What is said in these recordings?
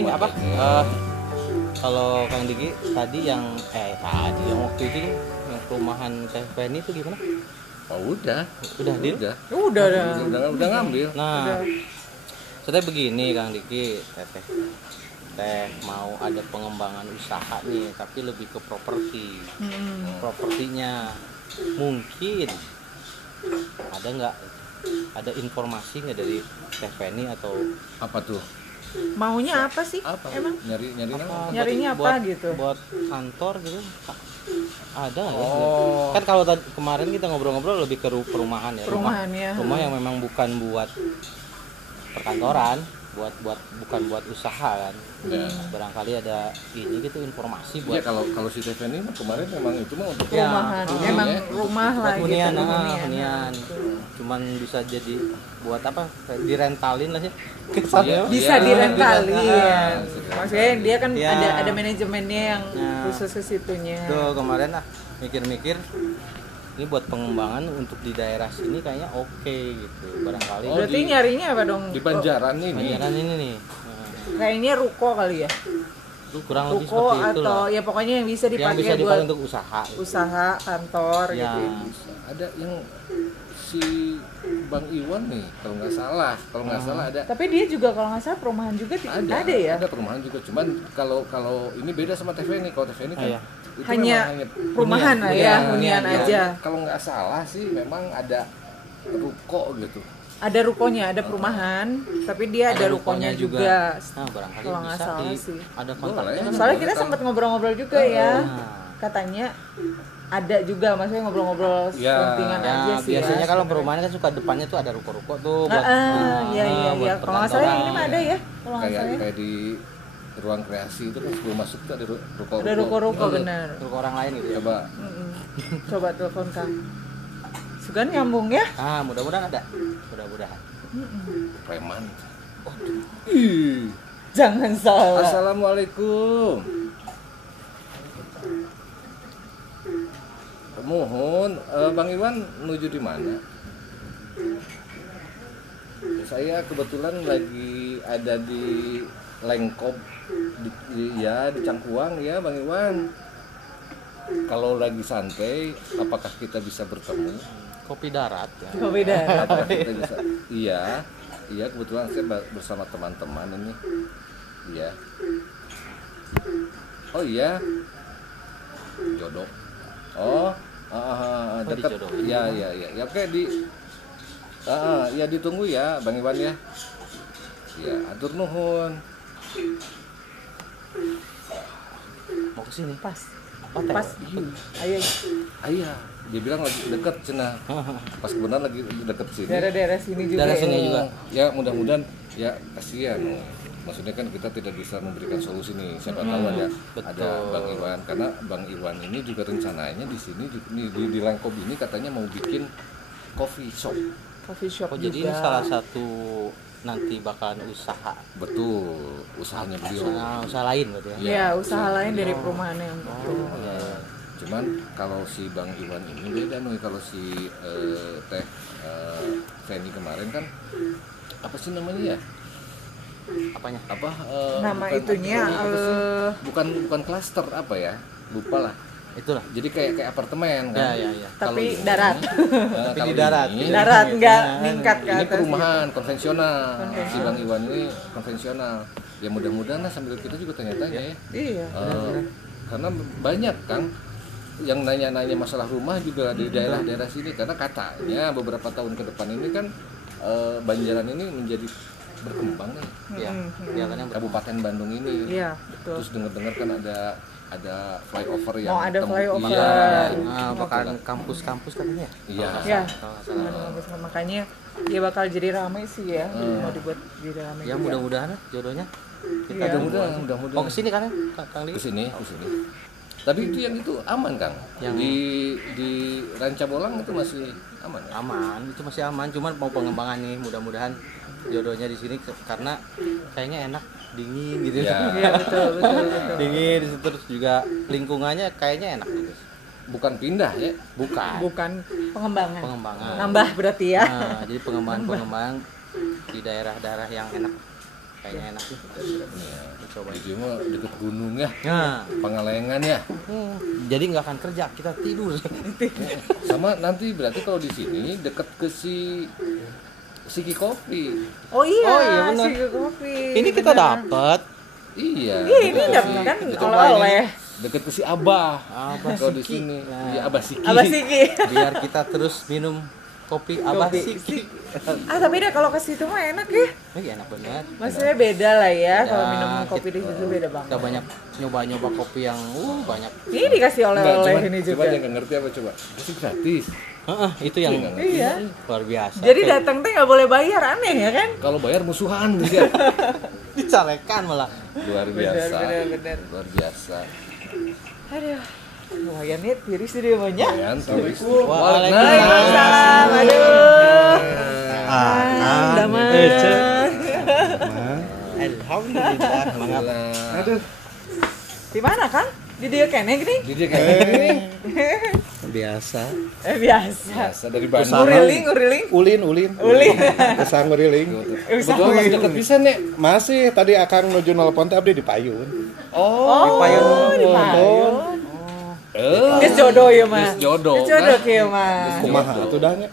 ini rumah apa? pendek. Kalau Kang Diki tadi yang waktu itu yang perumahan Teh Feni itu gimana? Oh udah Deal? udah ngambil. Nah, saya begini Kang Diki, teh mau ada pengembangan usaha nih, tapi lebih ke properti. Propertinya mungkin ada nggak? Ada informasi nggak dari Teh Feni atau Apa tuh? Maunya apa sih? Apa? Emang Nyari nyarinya apa buat, gitu? Buat kantor gitu? Ada nggak ya? Oh. Kan kalau kemarin kita ngobrol-ngobrol lebih ke perumahan ya. Perumahan ya. Rumah yang memang bukan buat perkantoran, bukan buat usaha kan. Ya. Barangkali ada ini gitu informasi Ya buat kalau si Steven ini kemarin memang itu mah untuk Ya, Perumahan. hunian Emang ya. rumah lah buat gitu. hunian, hunian. Cuman bisa jadi buat apa? Direntalin lah sih. Kesannya. Bisa Iya, direntalin. direntalin. Maksudnya dia kan Iya. ada manajemennya yang Nah. khusus ke situnya. Tuh kemarin mikir-mikir ini buat pengembangan untuk di daerah sini kayaknya oke gitu. Barangkali Oh, Berarti di- nyarinya apa dong? di Banjaran ini. Banjaran ini nih. Kayaknya ruko kali ya. Kurang lebih Ruko seperti itu atau lah. ya pokoknya yang bisa Yang dipakai bisa buat dipakai untuk usaha. usaha kantor Ya. gitu. Ada yang si Bang Iwan nih kalau nggak salah ada Tapi dia juga kalau nggak salah perumahan juga ada ya. ada perumahan juga, cuman kalau ini beda sama TV ini. Kalau TV ini kan Iya. itu Hanya memang perumahan lah ya, hunian hunian. aja. kalau nggak salah sih memang ada ruko gitu. Ada rukonya, ada perumahan, tapi dia ada rukonya juga. Nah, barangkali Kalau nggak bisa salah sih. ada kontaknya. Boleh. Soalnya kita sempat ngobrol-ngobrol juga ya. Nah. Katanya ada juga, maksudnya ngobrol-ngobrol Ya. selentingan aja sih. Biasanya ya, kalau sebenarnya. perumahan kan suka depannya tuh ada ruko-ruko tuh buat Iya. buat Kalau nggak salah yang ini mah perkantoran. ada ya. Kalau nggak salah. Kayak di ruang kreasi itu kan sebelum masuk tuh ada ruko. Ada ruko-ruko benar. Ruko orang lain gitu ya. Coba Coba telepon Kang. Sugan nyambung ya. Ah, mudah-mudahan ada. Mudah-mudahan. preman. Jangan salah. Assalamualaikum. Mohon, Bang Iwan menuju di mana? Saya kebetulan lagi ada di Lengkop, di Cangkuang ya, Bang Iwan. Kalau lagi santai, apakah kita bisa bertemu? Kopi darat ya. Kok beda? Apakah kita bisa? Iya, kebetulan saya bersama teman-teman ini. Iya. Oh iya, jodoh. Oh, dekat. dijodohin. Ya, oke ya ditunggu ya, Bang Iwan ya. Ya, atur nuhun. Mau ke sini. Pas. Oh, teh. Pas. Ayo. Ayah, dia bilang lagi deket cenah. Pas kebenaran lagi deket sini. Daerah-daerah sini juga. Daerah ya. sini juga. Ya mudah-mudahan ya kasihan. Maksudnya kan kita tidak bisa memberikan solusi nih. Siapa tahu ada Bang Iwan, karena Bang Iwan ini juga rencananya di sini di Lengkop ini katanya mau bikin coffee shop. Coffee shop Oh, juga. jadi ini salah satu nanti bakalan usaha. Betul, usahanya beliau. Usaha lain berarti ya. Ya, usaha lain dari perumahan yang itu. Iya. Cuman kalau si Bang Iwan ini beda nih, kalau si Teh Feni kemarin kan apa sih namanya ya? Apanya? Apa Nama bukan- itunya apa sih? bukan klaster apa ya? Lupa lah. Itulah. Jadi kayak apartemen kan. Ya. Tapi Kalau darat. Tapi kalau di darat. ini, Darat nggak Iya. meningkat ke ini atas. perumahan konvensional. Si Bang Iwan ini konvensional. Ya mudah-mudahan lah sambil kita juga tanya-tanya ya. Iya. Karena banyak kan yang nanya-nanya masalah rumah juga di daerah-daerah sini, karena katanya beberapa tahun ke depan ini kan Banjaran ini menjadi berkembang nih. Ya. Ya kan yang Kabupaten Bandung ini. Iya, betul. Terus dengar-dengar kan ada flyover yang Mau ada flyover. Iya. bakalan kampus-kampus katanya. Iya. Ya. Kalau nggak salah. Makanya dia bakal jadi ramai sih ya. Mau dibuat jadi ramai. Ya juga. mudah-mudahan lah jodohnya. Iya. Mudah-mudahan. Mau kesini kan ya, Kang Li? Ke sini. Tapi itu yang itu aman Kang. Yang- Di Ranca Bolang itu masih aman. Ya? Aman, itu masih aman. Cuman mau pengembangan nih, mudah-mudahan jodohnya di sini karena kayaknya enak, dingin gitu. Ya. Iya, betul. Dingin terus juga lingkungannya kayaknya enak gitu. Bukan pindah ya. Bukan pengembangan. Pengembangan. Nambah berarti ya. Nah, jadi pengembangan di daerah-daerah yang enak kayaknya enak nih. Iya. Coba. Jadi mah deket gunung ya, Nah, Pangalengan ya. jadi nggak akan kerja, kita tidur. Sama nanti berarti kalau di sini deket ke Siki Kopi. Oh iya, Oh iya, benar. Siki Kopi. Ini kita benar. dapat. Iya. Ini deket dapat si- kan itu oleh-oleh. Deket ke si Abah. Abah Kalau di Siki. sini, Nah. ya Abah Siki. Abah Siki. Biar kita terus minum kopi Abah Kopi. Siki. Tapi deh kalau ke situ mah enak ya. Ini enak banget. Maksudnya beda lah ya, kalau Ya, minum kopi di situ beda banget. Kita banyak nyoba-nyoba kopi yang banyak. Ini dikasih Enggak, oleh-oleh cuman- ini Coba juga. aja nggak ngerti apa coba. Itu gratis. Heeh, itu yang Iya. luar biasa. Jadi datang teh nggak boleh bayar, aneh ya kan? Kalau bayar musuhan gitu ya. dicalekan malah. Luar biasa. bener. Luar biasa. Aduh, lumayan nih tiris di rumahnya. Lumayan turis. Waalaikumsalam, aduh. Udah mah. Alhamdulillah. Semangat. Aduh. Di mana Kang? Di dia kene gini? Jadi kayak gini. Biasa. Biasa. Biasa dari Bandung. Nguriling. Ulin. Ulin. Kesang nguriling. Betul masih deket bisa nih. Masih tadi akang nuju nelpon teh abdi di Payun. Oh, di Payun. Geus jodoh ya mah. Geus jodoh, Geus jodoh kan? kieu mah. Kumaha atuh dah nya?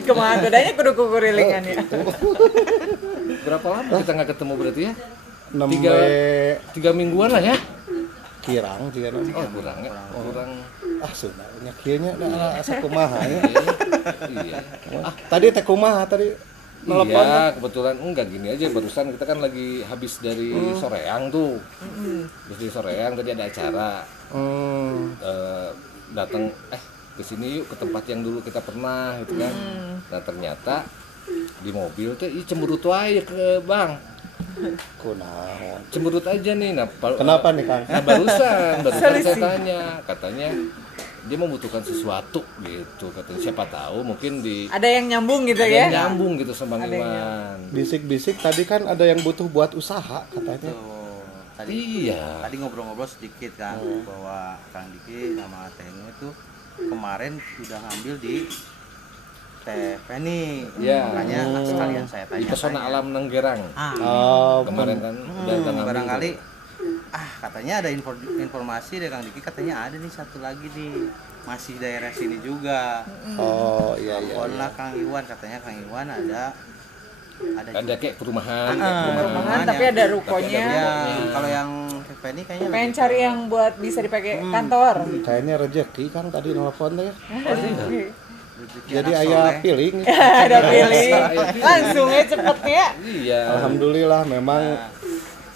Kemana godanya kudu kukurilingan ya. Berapa lama kita nggak ketemu berarti ya? Nembe 3 mingguan lah ya. kirang dia Oh kurang ya. Kurang. sudah nya kieu nya da asa kumaha ya. Iya. Tadi teh kumaha tadi nelpon. Iya, kebetulan enggak gini aja barusan kita kan lagi habis dari Soreang tuh. Habis dari Soreang tadi ada acara. Datang ke sini yuk ke tempat yang dulu kita pernah gitu kan. Nah ternyata di mobil tuh cemberut wae ke Bang. Kunaon? Cemberut aja nih. Nah, Kenapa nih Kang? Nah barusan Selisih. saya tanya, katanya dia membutuhkan sesuatu gitu katanya. Siapa tahu mungkin Ada yang nyambung gitu ada ya. yang nyambung gitu sama Bang Ada yang Iwan. Bisik-bisik tadi kan ada yang butuh buat usaha katanya. Tadi Iya. tadi ngobrol-ngobrol sedikit kan bahwa Kang Diki sama Teh Enu itu kemarin sudah ngambil di Teh Penny. Iya. Makanya sekalian saya Di tanya. Pesona Alam Nenggerang. Oh, Kemarin kan udah ngambil barangkali tuh. katanya ada informasi dari Kang Diki, katanya ada nih satu lagi di masih daerah sini juga. oh iya iya. Telepon lah Kang Iwan, katanya Kang Iwan ada Ada kayak perumahan, Perumahan tapi yang- ada rukonya. ya, kalau yang Teh Penny kayaknya Pengen lebih cari yang buat bisa dipakai kantor. Kayaknya rezeki kan tadi nelpon teh. rezeki Jadi anak aya soleh. piling. Ada pilih. Langsung ya cepetnya. Iya. Alhamdulillah memang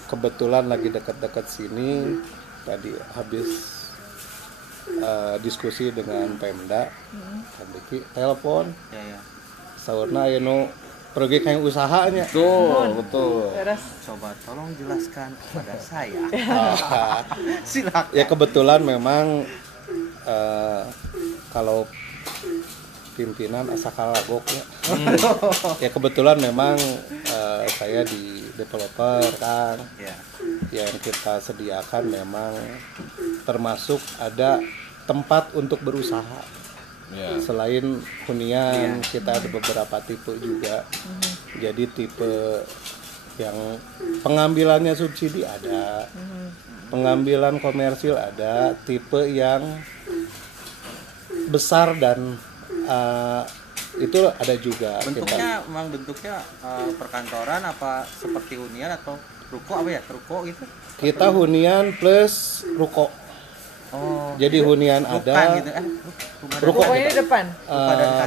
kebetulan lagi dekat-dekat sini tadi habis diskusi dengan Pemda. Kan Diki telepon Ya. saurna aya nu pergi kayak usahanya. Betul. Terus Coba tolong jelaskan kepada saya. Silakan. Ya kebetulan memang kalau pimpinan asa kalagok ya. Ya kebetulan memang saya di developer kan. Ya. Yang kita sediakan memang termasuk ada tempat untuk berusaha. Ya. Selain hunian kita ada beberapa tipe juga. Jadi tipe yang pengambilannya subsidi ada, pengambilan komersil ada, tipe yang besar dan itu ada juga. Bentuknya memang bentuknya perkantoran apa seperti hunian atau ruko apa ya? Ruko gitu. Kita hunian plus ruko. Oh. Jadi hunian Bukan ada, gitu kan. Ruko pokoknya di depan.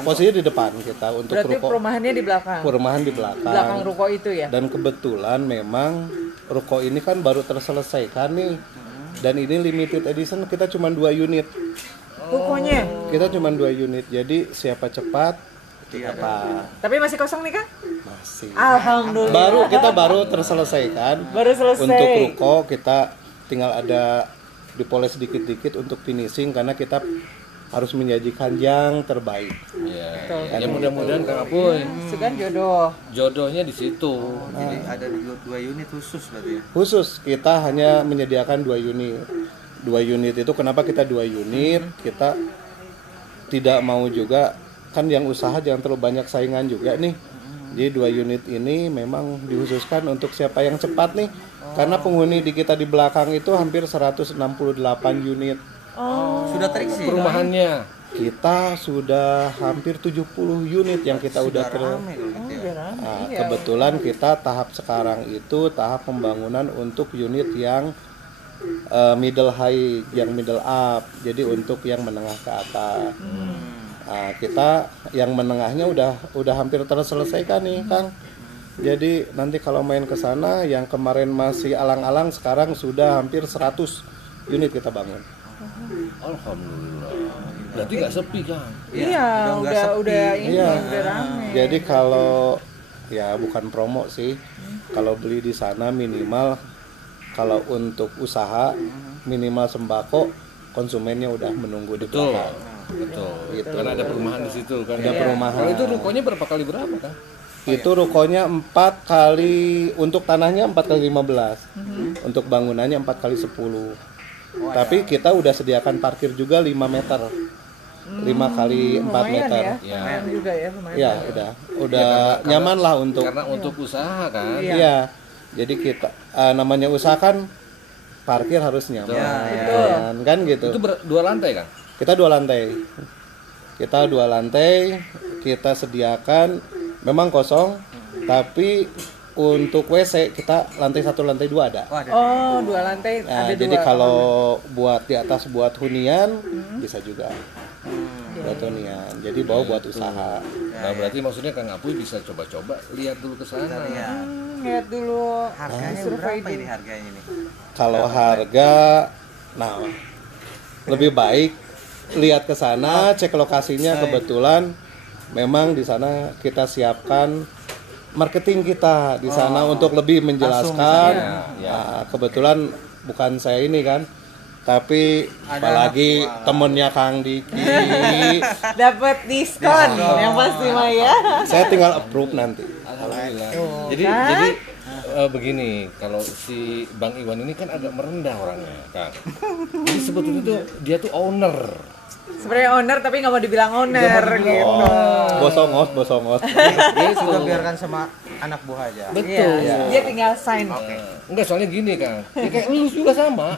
posisinya di depan kita untuk Berarti ruko. perumahannya di belakang. Perumahan di belakang. Belakang ruko itu ya. Dan kebetulan memang ruko ini kan baru terselesaikan nih. Dan ini limited edition kita cuma 2 unit. Rukonya. Kita cuma 2 unit. Jadi siapa cepat Iya. apa Tapi masih kosong nih Kang? masih. Alhamdulillah. Kita baru terselesaikan. Baru selesai. Untuk ruko kita tinggal ada dipoles dikit-dikit untuk finishing karena kita harus menyajikan yang terbaik. Ya. Betul. Ya mudah-mudahan Kang Apoy Itu kan jodoh. jodohnya di situ. Jadi ada 2 unit khusus berarti ya. Khusus kita hanya menyediakan 2 unit. 2 unit itu kenapa kita 2 unit? Kita tidak mau juga kan yang usaha jangan terlalu banyak saingan juga nih. Jadi 2 unit ini memang dikhususkan untuk siapa yang cepat nih. Karena penghuni di kita di belakang itu hampir 168 unit. Sudah terisi Perumahannya. Kita sudah hampir 70 unit yang kita udah rame gitu ya. Nah, kebetulan kita tahap sekarang itu tahap pembangunan untuk unit yang middle high, yang middle up. Jadi untuk yang menengah ke atas. Nah, kita yang menengahnya udah hampir terselesaikan nih, Kang. Jadi nanti kalau main ke sana yang kemarin masih alang-alang sekarang sudah hampir 100 unit kita bangun. Alhamdulillah. Berarti nggak sepi kan? Iya, udah ini Iya. udah rame. Jadi kalau ya bukan promo sih. Kalau beli di sana minimal kalau untuk usaha minimal sembako konsumennya udah menunggu di Betul. belakang. Betul. Gitu. Karena ada perumahan di situ kan. Ada perumahan. Kalau itu rukonya berapa kali berapa kan? Itu rukonya 4 kali untuk tanahnya 4 kali 15. Untuk bangunannya 4 kali 10. Tapi kita udah sediakan parkir juga 5 meter. 5 kali 4 Lumayan meter. ya. Lumayan juga ya, lumayan. Ya, udah nyaman lah untuk Karena untuk usaha kan. iya. Jadi kita namanya usaha kan parkir harus nyaman. Kan gitu. Itu 2 lantai kan? Kita 2 lantai. Kita 2 lantai, kita sediakan memang kosong, tapi untuk WC kita lantai 1 lantai 2 ada. Oh, 2 lantai Nah, ada jadi 2. kalau buat di atas buat hunian bisa juga. Buat hunian. Jadi bawa buat usaha. Nah, berarti maksudnya Kang Apuy bisa coba-coba lihat dulu ke sana. Lihat dulu Harganya berapa ini harganya ini? Kalau harga nah lebih baik lihat ke sana, cek lokasinya. Kebetulan memang di sana kita siapkan marketing kita di sana untuk lebih menjelaskan. Nah, kebetulan bukan saya ini kan, tapi apalagi temennya Kang Diki. dapat diskon yang pasti mah ya. Saya tinggal approve nanti. Alhamdulillah. Jadi begini, kalau si Bang Iwan ini kan agak merendah orangnya, Kang. Jadi sebetulnya tuh dia tuh owner. Sebenarnya owner tapi nggak mau dibilang owner gitu. Bosongot. Jadi sudah biarkan sama anak buah aja. Betul. Iya. Dia tinggal sign. Enggak, soalnya gini, Kang. Ya kayak lu juga sama.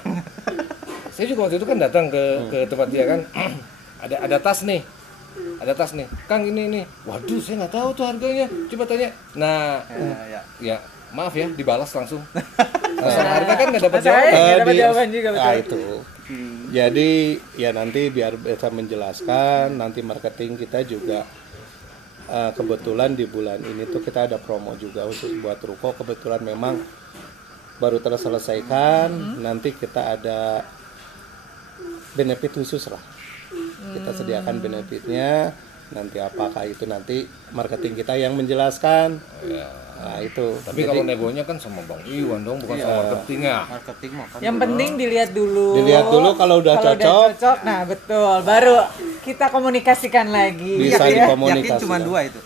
Saya juga waktu itu kan datang ke tempat dia kan. ada tas nih. Ada tas nih. Kang ini. Waduh, saya nggak tahu tuh harganya. Coba tanya. Nah, ya maaf ya, dibalas langsung. Masalah harga kan nggak dapat jawaban. Nggak dapat jawaban juga, betul. Nah, itu. Jadi ya nanti biar bisa menjelaskan, nanti marketing kita juga kebetulan di bulan ini tuh kita ada promo juga khusus buat ruko. Kebetulan memang baru terselesaikan, nanti kita ada benefit khusus lah. Kita sediakan benefitnya. Nanti apakah itu nanti marketing kita yang menjelaskan. Nah itu. Tapi kalau negonya kan sama Bang Iwan dong, bukan sama marketingnya. Marketing mah kan. Yang penting dilihat dulu. Dilihat dulu kalau udah cocok. Nah betul, baru kita komunikasikan lagi. Bisa gitu ya. dikomunikasikan. Yakin cuma 2 itu,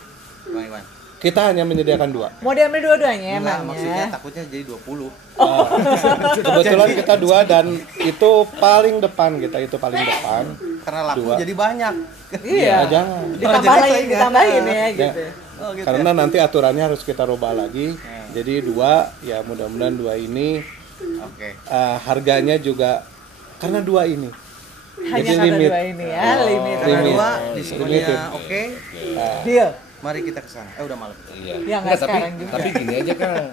Bang Iwan? Kita hanya menyediakan 2. Mau diambil dua-duanya Enggak, emangnya. maksudnya takutnya jadi 20. Kebetulan kita 2 dan itu paling depan kita, itu paling depan. Karena laku 2. jadi banyak. Iya. Jangan. Ditambahin ya gitu. Oh, gitu. Karena nanti aturannya harus kita rubah lagi. Jadi 2, ya mudah-mudahan 2 ini Oke. harganya juga karena 2 ini. Hanya Jadi karena limit. 2 ini ya, limit. Karena 2 Limited. diskonnya oke. Deal. Mari kita ke sana. Udah malam. Iya. Ya, nggak Enggak, sekarang juga. tapi gini aja Kang.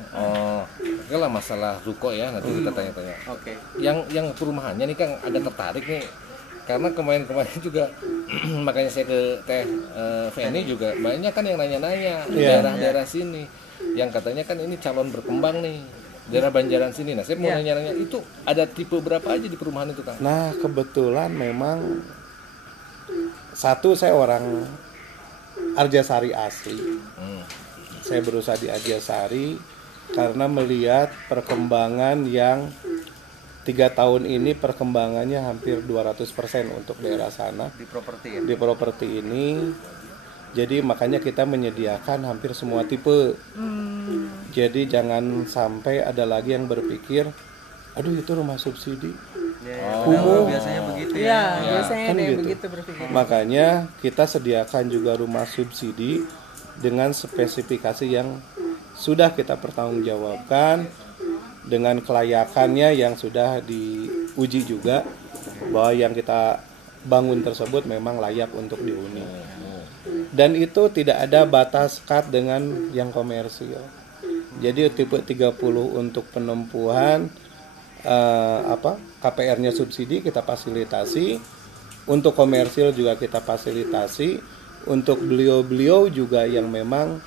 Oke lah masalah ruko ya, nanti kita tanya-tanya. Oke. Yang perumahannya nih Kang agak tertarik nih. Karena kemarin juga makanya saya ke Teh Feni juga banyak kan yang nanya-nanya di daerah-daerah sini yang katanya kan ini calon berkembang nih daerah Banjaran sini. Nah saya mau nanya-nanya itu ada tipe berapa aja di perumahan itu Kang? Nah kebetulan memang satu saya orang Arjasari asli. Saya berusaha di Arjasari karena melihat perkembangan yang 3 tahun ini perkembangannya hampir 200% untuk daerah sana Di properti ya. di properti ini. Jadi makanya kita menyediakan hampir semua tipe. Jadi jangan sampai ada lagi yang berpikir, aduh itu rumah subsidi. Benar, biasanya begitu ya. Iya, biasanya Kan ada yang gitu. begitu berpikir. Makanya kita sediakan juga rumah subsidi dengan spesifikasi yang sudah kita pertanggungjawabkan, dengan kelayakannya yang sudah diuji juga bahwa yang kita bangun tersebut memang layak untuk dihuni. Dan itu tidak ada batas cut dengan yang komersil. Jadi tipe 30 untuk penempuhan KPR-nya subsidi kita fasilitasi, untuk komersil juga kita fasilitasi, untuk beliau-beliau juga yang memang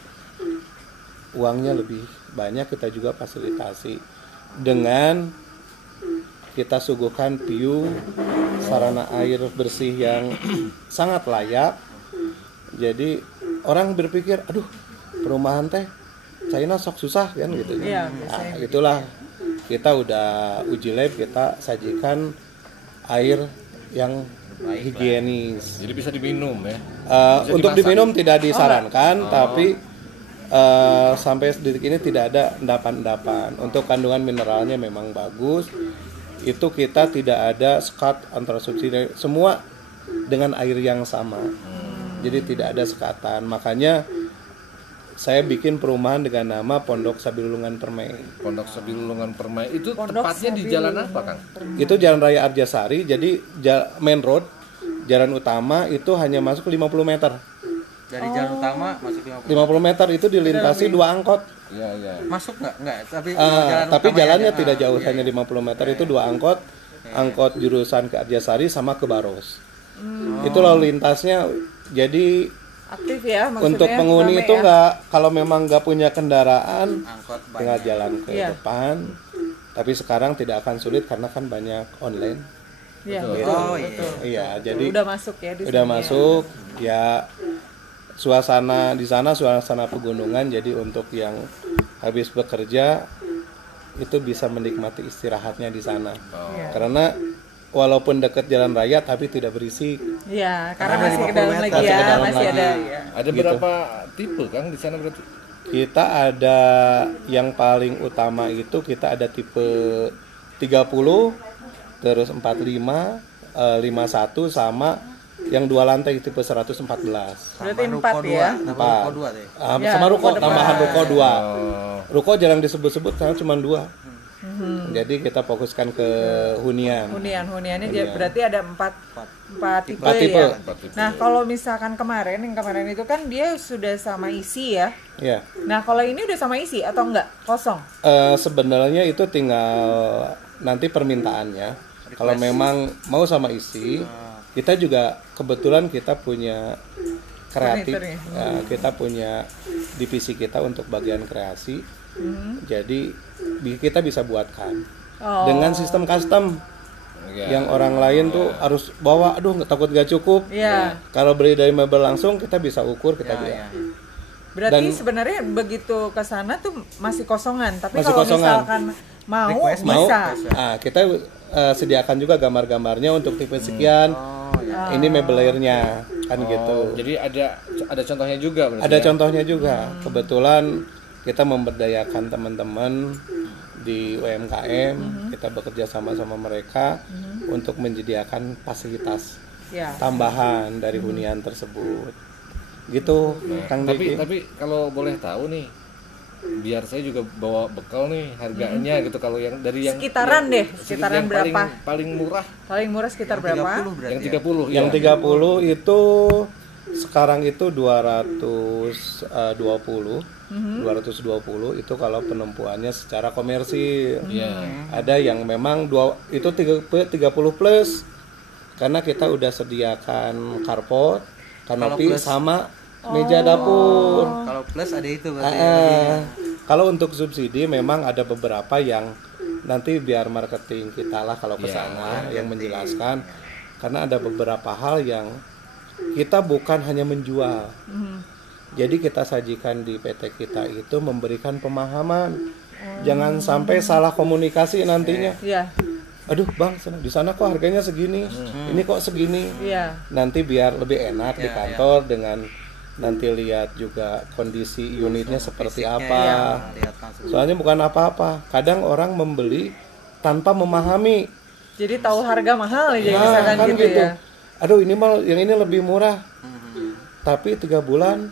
uangnya lebih banyak kita juga fasilitasi dengan kita suguhkan PIU, sarana air bersih yang sangat layak. Jadi orang berpikir, aduh perumahan teh China sok susah kan gitu. Iya, Nah, itulah kita udah uji lab, kita sajikan air yang higienis. Jadi bisa diminum ya. Untuk diminum tidak disarankan, tapi sampai detik ini tidak ada endapan-endapan. Untuk kandungan mineralnya memang bagus. Itu kita tidak ada sekat antara subsidi, semua dengan air yang sama. Jadi tidak ada sekatan. Makanya saya bikin perumahan dengan nama Pondok Sabilulungan Permai. Pondok Sabilulungan Permai itu tepatnya di jalan apa, Kang? Itu Jalan Raya Arjasari. Jadi main road, jalan utama itu hanya masuk 50 meter. Dari jalan utama masuk 50 meter itu dilintasi 2 angkot. Iya. Masuk nggak? Tapi jalannya tidak jauh, hanya 50 meter itu 2 angkot. Angkot jurusan ke Arjasari sama ke Baros. Itu lalu lintasnya jadi Aktif ya maksudnya. untuk penghuni rame itu ya. nggak, kalau memang nggak punya kendaraan angkot tinggal jalan ke Iya. depan. Tapi sekarang tidak akan sulit karena kan banyak online. Iya, Betul. betul, Oh, betul. Iya, jadi Udah masuk ya di udah sini masuk ya. Suasana di sana suasana pegunungan, jadi untuk yang habis bekerja itu bisa menikmati istirahatnya di sana. Iya. Karena walaupun dekat jalan raya tapi tidak berisik. Iya, karena Karena masih ke 50 dalam meter. lagi Masih ya, ke dalam masih lagi. ada ya. Ada Gitu. berapa tipe, Kang, di sana berarti? Kita ada yang paling utama itu kita ada tipe 30, terus 45, 51 sama yang 2 lantai tipe 114. Berarti 4 ya. Empat. Ruko 2 deh. Ya, Sama ruko, ruko tambahan depan. ruko 2. Oh, Ruko jarang disebut-sebut karena cuma 2. Jadi kita fokuskan ke hunian. Huniannya dia berarti ada 4 tipe, Empat tipe. ya. Empat tipe. Nah, kalau misalkan yang kemarin itu kan dia sudah sama isi ya. Ya. Nah, kalau ini udah sama isi atau enggak? Kosong. Sebenarnya itu tinggal nanti permintaannya. Kalau memang mau sama isi, kita juga kebetulan kita punya kreatif, Furniturnya. kita punya divisi kita untuk bagian kreasi. Jadi kita bisa buatkan dengan sistem custom. iya. Yang orang lain tuh harus bawa, aduh takut gak cukup. Iya. Kalau beli dari mebel langsung kita bisa ukur, kita buat. Berarti Dan- sebenarnya begitu ke sana tuh masih kosongan, tapi Masih kalau kosongan. misalkan mau Request Mau? bisa. Kita sediakan juga gambar-gambarnya untuk tipe sekian. Ini mebelirnya kan gitu. Jadi ada contohnya juga berarti. Ada ya? contohnya juga. Kebetulan kita memberdayakan teman-teman di UMKM, kita bekerja sama-sama mereka untuk menyediakan fasilitas Ya. tambahan dari hunian tersebut. Gitu, Kang Tapi Diki. kalau boleh tahu nih, biar saya juga bawa bekal nih harganya gitu, kalau yang dari yang Sekitaran deh, yang sekitaran paling- berapa? paling murah Paling murah sekitar berapa? yang 30 Yang ya. 30 itu sekarang itu 220. 220 itu kalau penempuannya secara komersil. Iya. Ada yang memang itu 30 plus karena kita udah sediakan carport, kanopi plus? sama meja dapur. Kalau plus ada itu berarti. Kalau untuk subsidi memang ada beberapa yang nanti biar marketing kita lah kalau ke sana yang menjelaskan, karena ada beberapa hal yang kita bukan hanya menjual. Jadi kita sajikan di PT kita itu memberikan pemahaman. Jangan sampai salah komunikasi nantinya. Iya. Aduh bang, di sana kok harganya segini, ini kok segini. Iya. Nanti biar lebih enak di kantor dengan nanti lihat juga kondisi unitnya seperti apa. Lihat langsung. Soalnya bukan apa-apa. Kadang orang membeli tanpa memahami. Jadi tahu harga mahal aja Nah, misalkan kan gitu, ya. Aduh ini mal yang ini lebih murah. Tapi 3 bulan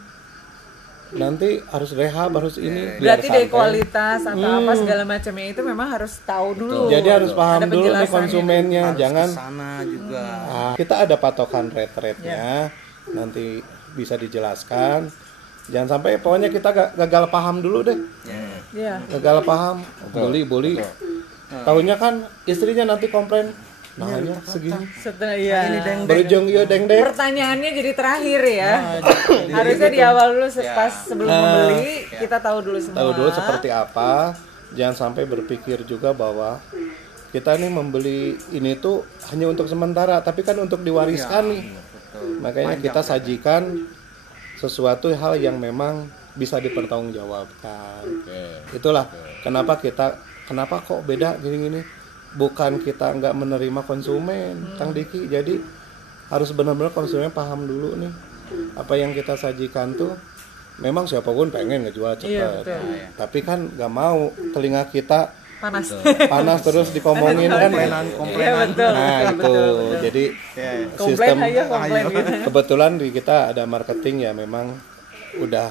nanti harus rehab, harus ini. biar Berarti dari santai. kualitas atau apa segala macamnya itu memang harus tahu dulu. Jadi harus paham Ada dulu nih penjelasannya. konsumennya, Harus jangan kesana juga. kita ada patokan rate-nya, nanti bisa dijelaskan. Jangan sampai pokoknya kita gagal paham dulu deh. Iya. Gagal paham, bully. Tahunya kan istrinya nanti komplain, nah hanya segini. Setelah ya. Berujung iya deng-deng. Pertanyaannya jadi terakhir ya. Harusnya di awal dulu pas sebelum membeli kita tahu dulu semua. Tahu dulu seperti apa. Jangan sampai berpikir juga bahwa kita nih membeli ini tuh hanya untuk sementara, tapi kan untuk diwariskan nih. Makanya kita sajikan sesuatu hal yang memang bisa dipertanggungjawabkan. Itulah kenapa kok beda gini-gini. Bukan kita nggak menerima konsumen, Kang Diki. Jadi harus benar-benar konsumen paham dulu nih apa yang kita sajikan tuh. Memang siapapun pengen ngejual cepat, tapi kan nggak mau telinga kita panas terus dikomongin kan. Komplainan. Nah itu jadi sistem Komplain gitu. kebetulan di kita ada marketing ya, memang udah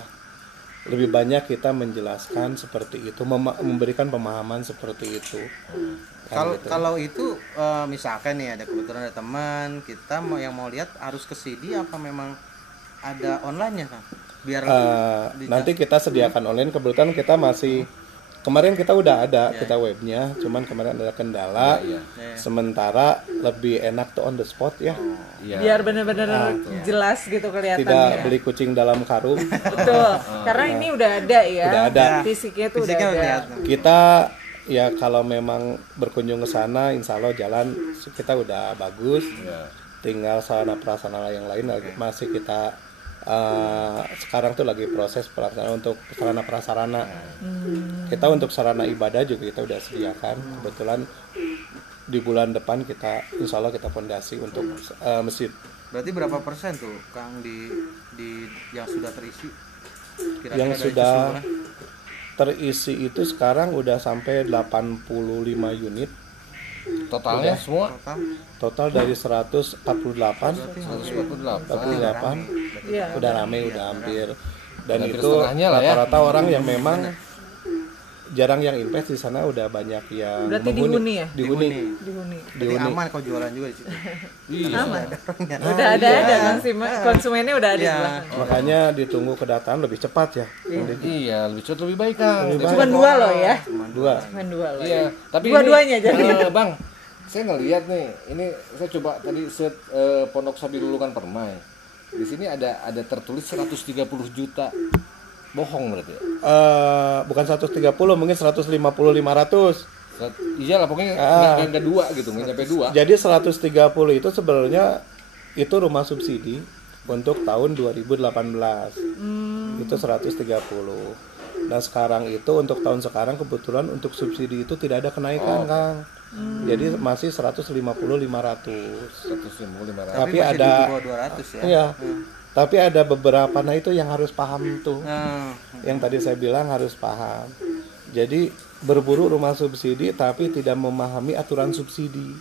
lebih banyak kita menjelaskan seperti itu, memberikan pemahaman seperti itu. Kalau itu misalkan nih ada kebetulan ada teman kita yang mau lihat harus ke CD apa memang ada online-nya Kang? Biar nanti kita sediakan online. Kebetulan kita masih kemarin kita udah ada kita webnya, cuman kemarin ada kendala. Sementara lebih enak tuh on the spot ya. Biar benar-benar jelas gitu kelihatannya. Tidak beli kucing dalam karung. Betul. Karena ini udah ada ya. Udah ada. Fisiknya tuh udah ada. Kita ya kalau memang berkunjung ke sana, insya Allah jalan kita udah bagus. Tinggal sarana prasarana yang lain masih kita sekarang tuh lagi proses pelaksanaan untuk sarana prasarana. Kita untuk sarana ibadah juga kita udah sediakan. Kebetulan di bulan depan kita insya Allah kita fondasi untuk masjid. Berarti berapa persen tuh Kang di yang sudah terisi? Kira-kira Yang dari sudah keseluruhan? terisi itu sekarang udah sampai 85 unit. Totalnya semua Total dari 148 Iya. udah rame, udah hampir. Dan Hampir itu setengahnya lah ya. rata-rata orang yang memang jarang yang invest di sana, udah banyak yang Berarti menghuni. dihuni ya? Dihuni. Dihuni. Berarti aman kau jualan juga di situ. Aman. Udah ada konsumennya udah ada di belakang. Makanya ditunggu kedatangan lebih cepat ya. Iya, lebih cepat lebih baik Kang. Cuma 2 loh ya. Dua. Cuma 2 loh. Iya, tapi Dua-duanya jadi. Bang, saya ngelihat nih, ini saya coba tadi set Pondok Sabirulungan Permai. Di sini ada tertulis 130 juta. Bohong berarti ya? Bukan 130, mungkin 150 500. Iyalah pokoknya nggak 2 gitu, nggak nyampe 2. Jadi 130 itu sebenarnya itu rumah subsidi untuk tahun 2018. Itu 130. Nah sekarang itu untuk tahun sekarang kebetulan untuk subsidi itu tidak ada kenaikan Kang. Jadi masih 150 500. 150 500. Tapi masih ada di bawah 200 ya. Iya. Tapi ada beberapa, nah itu yang harus paham tuh. Yang tadi saya bilang harus paham. Jadi berburu rumah subsidi tapi tidak memahami aturan subsidi.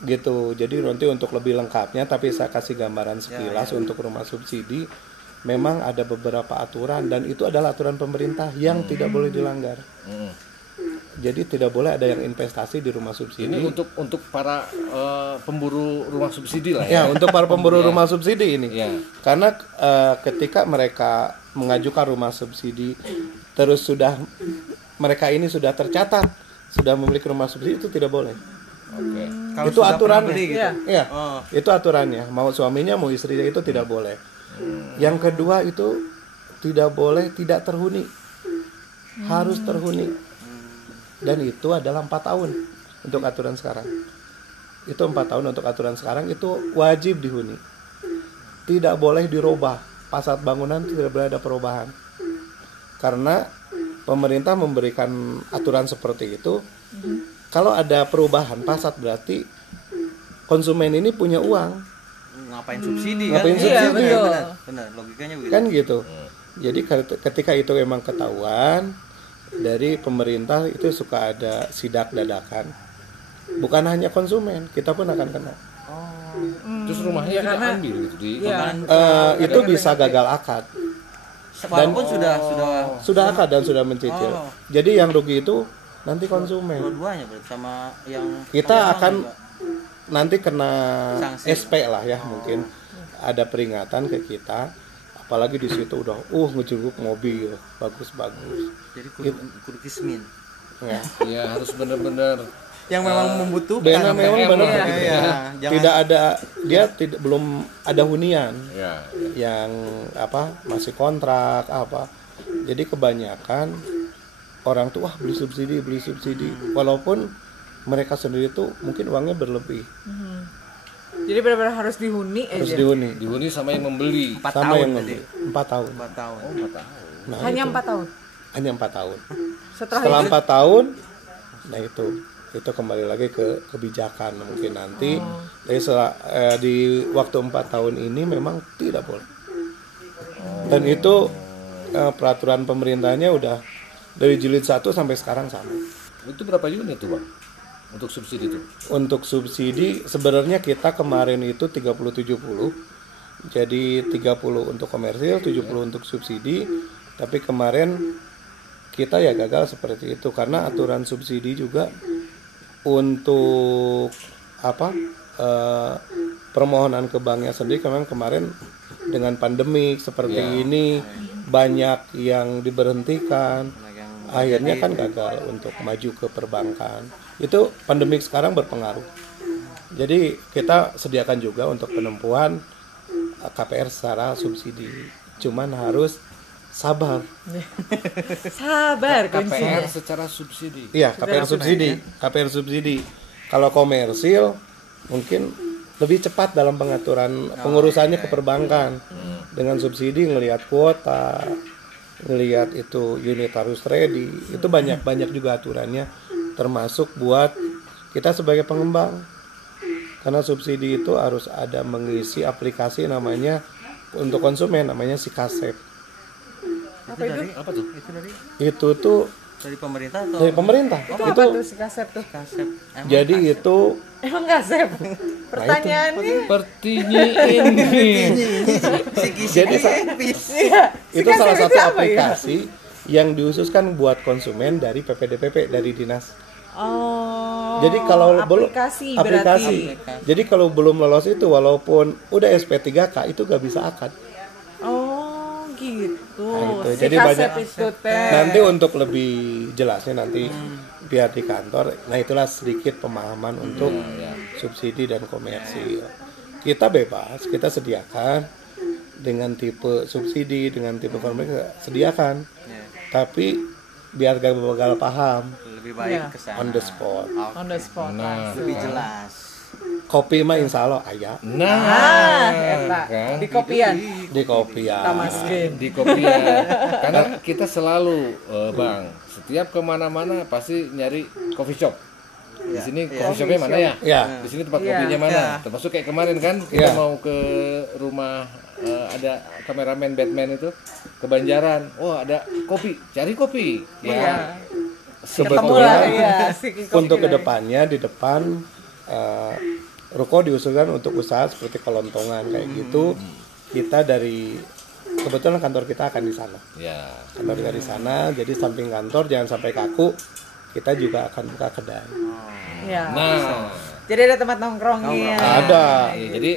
Gitu. Jadi nanti untuk lebih lengkapnya, tapi saya kasih gambaran sekilas untuk rumah subsidi. Memang ada beberapa aturan dan itu adalah aturan pemerintah yang tidak boleh dilanggar. Jadi tidak boleh ada yang investasi di rumah subsidi. Ini untuk para pemburu rumah subsidi lah ya. Ya, untuk para pemburu rumah subsidi ini. Ya. Karena ketika mereka mengajukan rumah subsidi, terus mereka ini sudah tercatat, sudah memiliki rumah subsidi, itu tidak boleh. Oke. Kalau Itu sudah pernah aturannya. beli gitu. Iya. Itu aturannya. Mau suaminya, mau istrinya itu tidak boleh. Yang kedua itu tidak boleh tidak terhuni. Harus terhuni. Dan itu adalah 4 tahun untuk aturan sekarang. Itu 4 tahun untuk aturan sekarang, itu wajib dihuni. Tidak boleh dirubah. Fasad bangunan tidak boleh ada perubahan. Karena pemerintah memberikan aturan seperti itu. Kalau ada perubahan fasad berarti konsumen ini punya uang. Ngapain subsidi Ngapain kan? subsidi? Iya, betul. Benar, logikanya begitu. Kan gitu. Jadi ketika itu memang ketahuan dari pemerintah, itu suka ada sidak dadakan. Bukan hanya konsumen, kita pun akan kena. Terus rumahnya kita ambil gitu di Itu bisa gagal akad. Walaupun sudah akad dan sudah mencicil. Jadi yang rugi itu nanti konsumen. Dua-duanya berarti sama yang Kita akan juga. nanti kena Sanksi. SP lah ya, mungkin ada peringatan ke kita. Apalagi di situ udah ngejenguk mobil bagus-bagus. Jadi kudu kismin. Ya harus benar-benar Yang memang membutuhkan. Memang benar ya, begitu. ya. Tidak ada, dia belum ada hunian ya. yang masih kontrak apa. Jadi kebanyakan orang tuh beli subsidi, walaupun mereka sendiri tuh mungkin uangnya berlebih. Jadi benar-benar harus dihuni aja. Harus Dihuni sama yang membeli. 4 sama tahun yang tadi. 4 tahun. 4 tahun. Oh, 4 tahun. Nah, Hanya itu. 4 tahun. Hanya 4 tahun. Setelah 4 tahun, nah itu kembali lagi ke kebijakan mungkin nanti. Jadi di waktu 4 tahun ini memang tidak boleh. Dan itu peraturan pemerintahnya udah dari jilid 1 sampai sekarang sama. Itu berapa unit tuh, Bang? Untuk subsidi itu? Untuk subsidi sebenarnya kita kemarin itu 30-70. Jadi 30 untuk komersil, 70 untuk subsidi. Tapi kemarin kita ya gagal seperti itu karena aturan subsidi juga untuk permohonan ke banknya sendiri kemarin dengan pandemi seperti ini banyak yang diberhentikan, akhirnya kan gagal untuk maju ke perbankan. Itu pandemi sekarang berpengaruh. Jadi kita sediakan juga untuk penempuhan KPR secara subsidi, cuman harus sabar. Sabar KPR kuncinya. secara subsidi. Iya, KPR subsidi. KPR subsidi. Kalau komersil mungkin lebih cepat dalam pengaturan pengurusannya ke perbankan. Dengan subsidi ngelihat kuota, ngelihat itu unit harus ready. Itu banyak juga aturannya, termasuk buat kita sebagai pengembang. Karena subsidi itu harus ada mengisi aplikasi namanya untuk konsumen namanya Sikasep. Apa itu? Apa tuh? Itu Itu tuh dari pemerintah atau dari pemerintah. Itu apa tuh si kasep tuh? kasep? Jadi itu Emang kasep? Pertanyaannya. Sepertinya ini. jadi Iya. itu salah satu aplikasi yang dihususkan buat konsumen dari PPDPP dari dinas. Oh. Jadi kalau belum aplikasi berarti. Jadi kalau belum lolos itu walaupun udah SP3K itu gak bisa akad. Oh, gitu. Nah, itu. Si Jadi kasep banyak itu teh. nanti untuk lebih jelasnya nanti biar di kantor. Nah, itulah sedikit pemahaman untuk subsidi dan komersil. Kita bebas, kita sediakan dengan tipe subsidi, dengan tipe komersil sediakan. Tapi biar gak gagal paham Lebih baik Iya. ke sana. on the spot. On the spot. Nah, Lebih jelas. Kopi mah insya Allah ayah Eta. kan? Di kopian. di kopi ya. Tamaskin. Di kopi ya. Karena kita selalu Bang, setiap kemana-mana pasti nyari coffee shop. Di sini coffee shopnya mana ya? Ya. Di sini tempat Iya. kopinya mana? Iya. Termasuk kayak kemarin kan kita Iya. mau ke rumah ada kameramen Batman itu ke Banjaran. Oh, ada kopi, cari kopi. Iya. Ya. Ketemu lah Sebetulnya ya. Si kopi untuk lagi. kedepannya di depan ruko diusulkan untuk usaha seperti kelontongan kayak gitu. Kita dari kebetulan kantor kita akan di sana. Ya. Kantor kita di sana, jadi samping kantor jangan sampai kaku. Kita juga akan buka kedai. Iya. Nah, Jadi ada tempat nongkrongnya. Ada. iya, jadi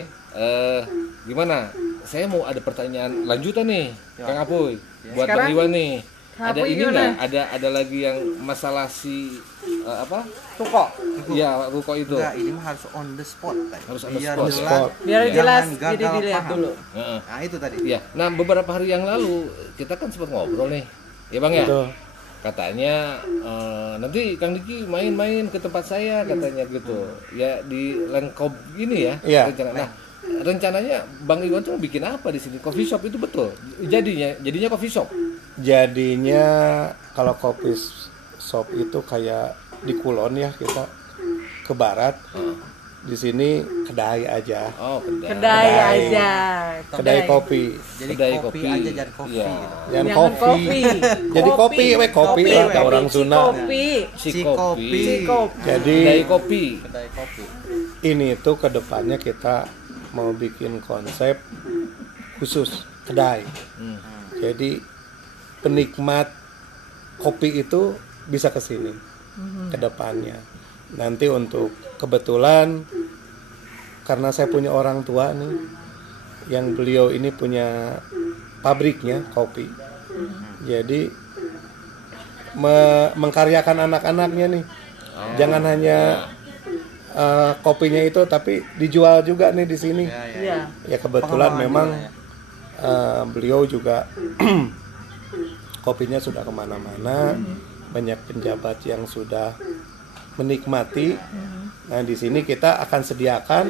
gimana? Saya mau ada pertanyaan lanjutan nih, Kang Apuy, buat Sekarang, Bang Iwan nih. Kang Ada Apuy ini gimana? nggak? Ada lagi yang masalah si apa? Ruko. Ya, ruko itu. Enggak, ini mah harus on the spot tadi. Harus on the Biar spot. jelas. Biar Iya. jelas, Jangan jadi gagal dilihat paham. dulu. Heeh. Nah, itu tadi. Iya. Nah, beberapa hari yang lalu kita kan sempat ngobrol nih, ya Bang ya. Betul. Katanya nanti Kang Diki main-main ke tempat saya katanya gitu. Ya di Lengkop ini ya. Iya. Rencana. Nah, rencananya Bang Iwan tuh bikin apa di sini? Coffee shop itu betul. Jadinya coffee shop. Jadinya kalau kopi shop itu kayak di Kulon ya, kita ke barat. Di sini kedai aja. Oh, kedai. Kedai aja. Kedai kopi. Jadi Kedai kopi kopi. aja jangan kopi Iya. gitu. Jangan Jangan kopi. Jadi kopi lah Kopi, kata orang Sunda. Kopi. Si Si kopi. kopi. Si kopi. Jadi Kedai kopi. Kedai kopi. ini tuh ke depannya kita mau bikin konsep khusus kedai. Jadi penikmat kopi itu bisa ke sini ke depannya. Nanti untuk kebetulan karena saya punya orang tua nih, yang beliau ini punya pabriknya kopi, jadi mengkaryakan anak-anaknya nih. Jangan hanya kopinya itu, tapi dijual juga nih di sini. Ya kebetulan memang beliau juga kopinya sudah kemana-mana, banyak penjabat yang sudah menikmati. Nah di sini kita akan sediakan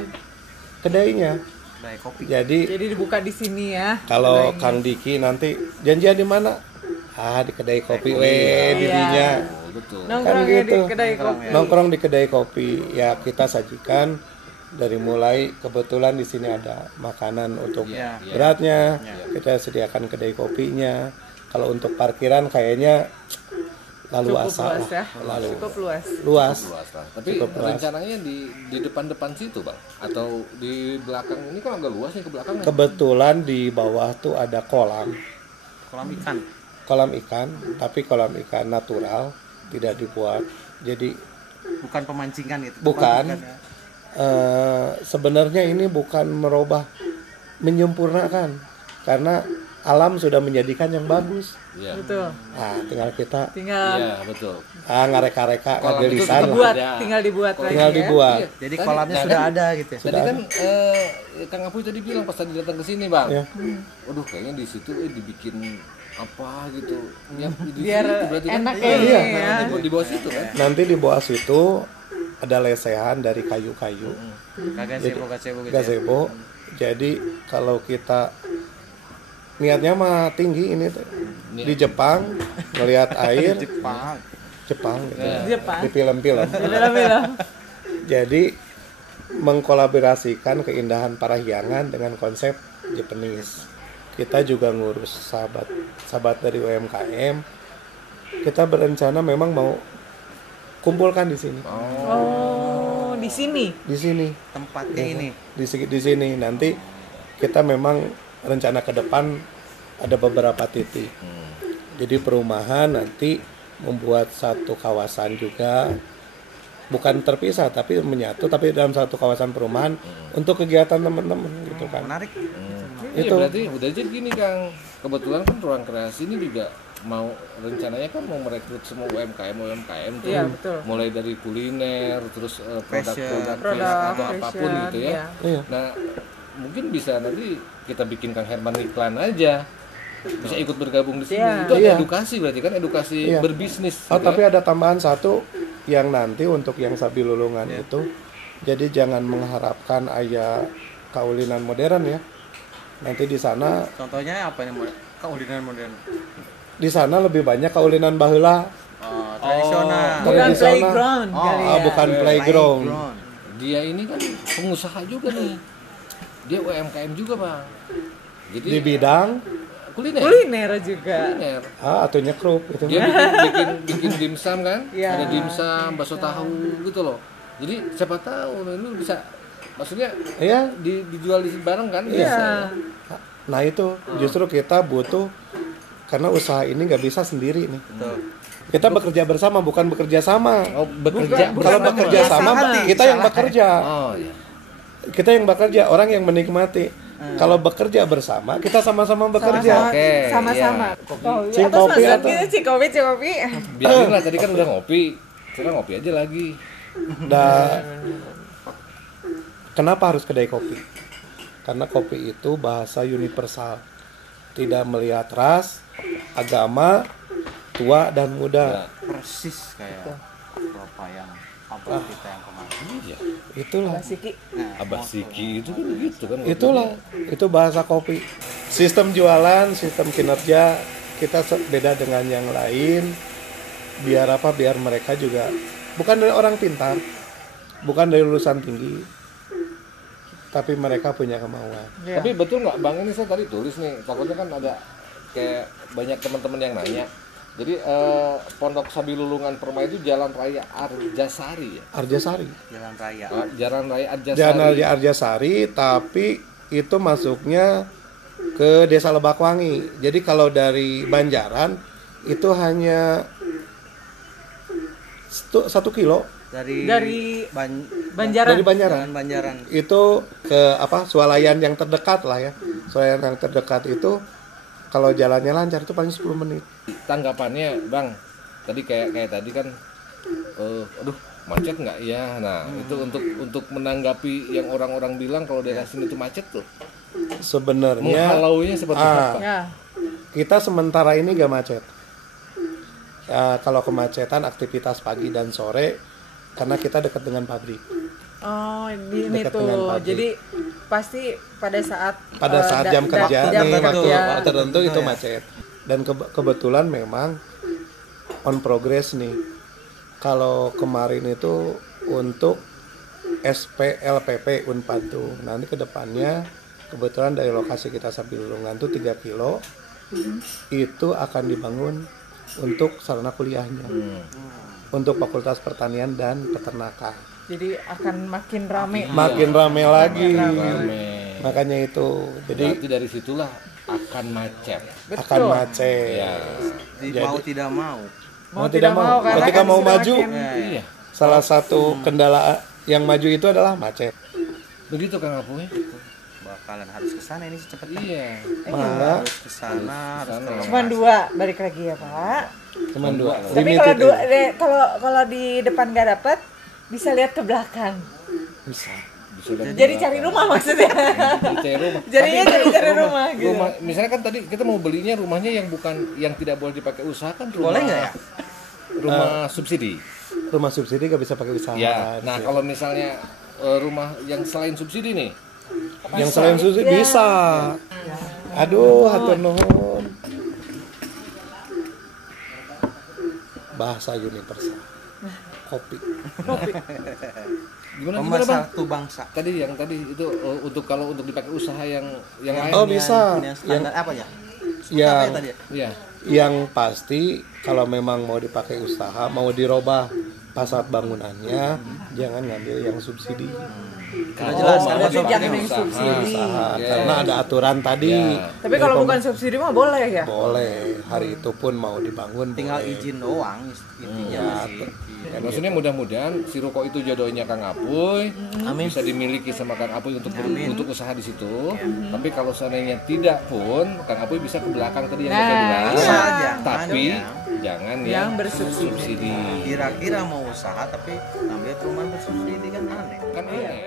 kedainya. Kedai kopi. Jadi dibuka di sini ya. kalau kedainya. Kang Diki nanti janjian di mana? Di kedai kopi, dirinya. Betul. Nongkrongnya gitu. di kedai kopi. Nongkrong di kedai kopi. Ya kita sajikan dari mulai kebetulan di sini ada makanan untuk beratnya, kita sediakan kedai kopinya. Kalau untuk parkiran kayaknya lalu Cukup asa luas ya. lalu Cukup luas. luas. Luas lah. Tapi Cukup luas. rencananya di depan situ bang, atau di belakang ini kan agak luas nih ke belakangnya. Kebetulan di bawah tuh ada kolam ikan, tapi kolam ikan natural, tidak dibuat. Jadi Bukan pemancingan itu. bukan. ya. Sebenarnya ini bukan merubah, menyempurnakan, karena alam sudah menjadikan yang bagus. Iya. Betul. Tinggal kita Iya betul. ngareka-reka Kolam itu ngagelisan lah. Dibuat, ada. tinggal dibuat lagi. Tinggal ya. dibuat. Jadi Tadi- kolamnya nah, sudah kan- ada gitu ya. Tadi kan Kang Apuy tadi bilang pas tadi datang ke sini bang, Ya. waduh kayaknya di situ dibikin apa gitu, ya, di Biar situ berarti kan, enak ya, ya. di bawah situ kan. Nanti di bawah situ ada lesehan dari kayu-kayu, Gazebo gitu. gazebo. Jadi kalau kita niatnya mah tinggi ini tuh. Di Jepang ngelihat air Jepang gitu. Jepang. Di film-film. Bilang-bilang. Jadi mengkolaborasikan keindahan Parahyangan dengan konsep Japanese. Kita juga ngurus sahabat dari UMKM. Kita berencana memang mau kumpulkan di sini. Oh, di sini. Di sini. Tempatnya ini. Di sini nanti kita memang rencana ke depan ada beberapa titik. Jadi perumahan nanti membuat satu kawasan juga, bukan terpisah tapi menyatu, tapi dalam satu kawasan perumahan untuk kegiatan teman-teman gitu kan. Menarik. Iya Itu. berarti udah jadi gini Kang, kebetulan kan ruang kreasi ini juga mau rencananya kan mau merekrut semua UMKM tuh, Iya, betul. mulai dari kuliner terus produk-produk Produk, fashion atau apapun fashion, gitu ya. iya. Iya. Nah mungkin bisa nanti kita bikin Kang Herman iklan aja, bisa ikut bergabung di sini. Iya. Itu ada Iya. edukasi berarti kan, edukasi Iya. berbisnis. Oh, gitu tapi ya. ada tambahan satu yang nanti untuk yang sabilulungan itu. Jadi jangan mengharapkan ayah kaulinan modern ya. Nanti di sana Contohnya apa nih? Kaulinan modern. di sana lebih banyak kaulinan baheula. Tradisional. Bukan Tradisional. playground kali ya. Bukan playground. Dia ini kan pengusaha juga nih, dia UMKM juga bang. Jadi Di bidang Kuliner juga. kuliner. atau nyekrup gitu. Dia bikin dimsum kan, Iya. ada dimsum, bakso tahu gitu loh. Jadi siapa tahu lu bisa, maksudnya Iya. dijual di bareng kan? Iya. Bisa. Nah itu justru kita butuh, karena usaha ini nggak bisa sendiri nih. Betul. Kita bekerja bersama, bukan bekerja sama. Oh bekerja. Kalau bekerja sama, kita yang bekerja. Oh iya. Kita yang bekerja, orang yang menikmati. Kalau bekerja bersama, kita sama-sama bekerja. Oke, Sama-sama. Cing kopi atau Cing kopi. Biarin lah, tadi kan udah ngopi, sekarang ngopi aja lagi. Kenapa harus kedai kopi? Karena kopi itu bahasa universal, tidak melihat ras, agama, tua dan muda. Persis kayak Bapak yang apa kita yang kemarin. Iya. Itulah, Siki. Abah Siki itu kan gitu kan. itu bahasa kopi. Sistem jualan, sistem kinerja kita beda dengan yang lain. Biar apa? Biar mereka juga bukan dari orang pintar, bukan dari lulusan tinggi, tapi mereka punya kemauan. Iya. Tapi betul nggak bang, ini saya tadi tulis nih, takutnya kan ada kayak banyak teman-teman yang nanya. Jadi Pondok Sabilulungan Permai itu Jalan Raya Arjasari ya. Arjasari. Jalan raya. Jalan Raya Arjasari. Jalan Raya Arjasari, tapi itu masuknya ke Desa Lebakwangi. Jadi kalau dari Banjaran itu hanya 1 kilo Dari dari Banjaran. Banjaran. Itu ke swalayan yang terdekat lah ya. Swalayan yang terdekat itu kalau jalannya lancar itu paling 10 menit. Tanggapannya Bang, tadi kayak tadi kan aduh macet nggak ya? Nah, itu untuk menanggapi yang orang-orang bilang kalau daerah sini itu macet tuh. Sebenarnya menghalaunya seperti apa? Ya. Kita sementara ini gak macet. Kalau kemacetan aktivitas pagi dan sore karena kita dekat dengan pabrik. Oh, ini Dekat dengan tuh. pabrik. Jadi pasti pada saat Jam kerja nih waktu kerja. tertentu itu macet. Dan kebetulan memang on progress nih. Kalau kemarin itu untuk SPLPP Unpad tuh. Nanti ke depannya kebetulan dari lokasi kita Sabilulungan tuh 3 kilo itu akan dibangun untuk sarana kuliahnya. Untuk Fakultas Pertanian dan Peternakan. Jadi akan makin rame. Makin rame lagi. Rame. Makanya itu. Jadi Berarti dari situlah akan macet. akan macet. Ya. Mau tidak mau. Mau tidak mau karena ketika kan mau sudah maju, makin- Iya. salah satu kendala yang maju itu adalah macet. Begitu Kang Apoy. Bakalan harus ke sana ini secepatnya. Iya. Malah Harus ke sana, harus ke Cuma 2 balik lagi ya Pak. cuma 2. Tapi kalau di depan nggak dapet bisa lihat ke belakang. Bisa lihat Jadi di cari belakang. rumah maksudnya. Cari rumah. Jadinya Tapi cari rumah gitu. Rumah, misalnya kan tadi kita mau belinya rumahnya yang tidak boleh dipakai usaha kan rumah. Boleh nggak ya? Rumah subsidi. Rumah subsidi gak bisa pakai usaha. Ya. Nah, kalau misalnya rumah yang selain subsidi nih. yang selain subsidi bisa. Aduh, hatur nuhun. Bahasa universal. Kopi. Gimana Bang? Pemersatu bangsa. Tadi itu kalau untuk dipakai usaha yang lain. Oh, bisa. Yang standar apa ya? Yang Apa ya tadi ya? Iya. yang pasti kalau memang mau dipakai usaha, mau dirubah fasad bangunannya, jangan ngambil yang subsidi. Kalau jelas mau Berarti dipakai jangan yang usaha. subsidi. Usaha. Yes. Karena ada aturan tadi. Ya. Tapi kalau bukan subsidi mah boleh ya. Boleh, hari itu pun mau dibangun Tinggal boleh. izin doang intinya sih. Ya, maksudnya mudah-mudahan si ruko itu jodohnya Kang Apoy, bisa dimiliki sama Kang Apoy untuk usaha di situ. Tapi kalau seandainya tidak pun, Kang Apoy bisa ke belakang tadi yang Nah, kita bilang. bisa, jangan, Tapi ya. jangan Yang yang bersubsidi. Kira-kira mau usaha tapi ngambil perumahan bersubsidi kan aneh. Kan aneh.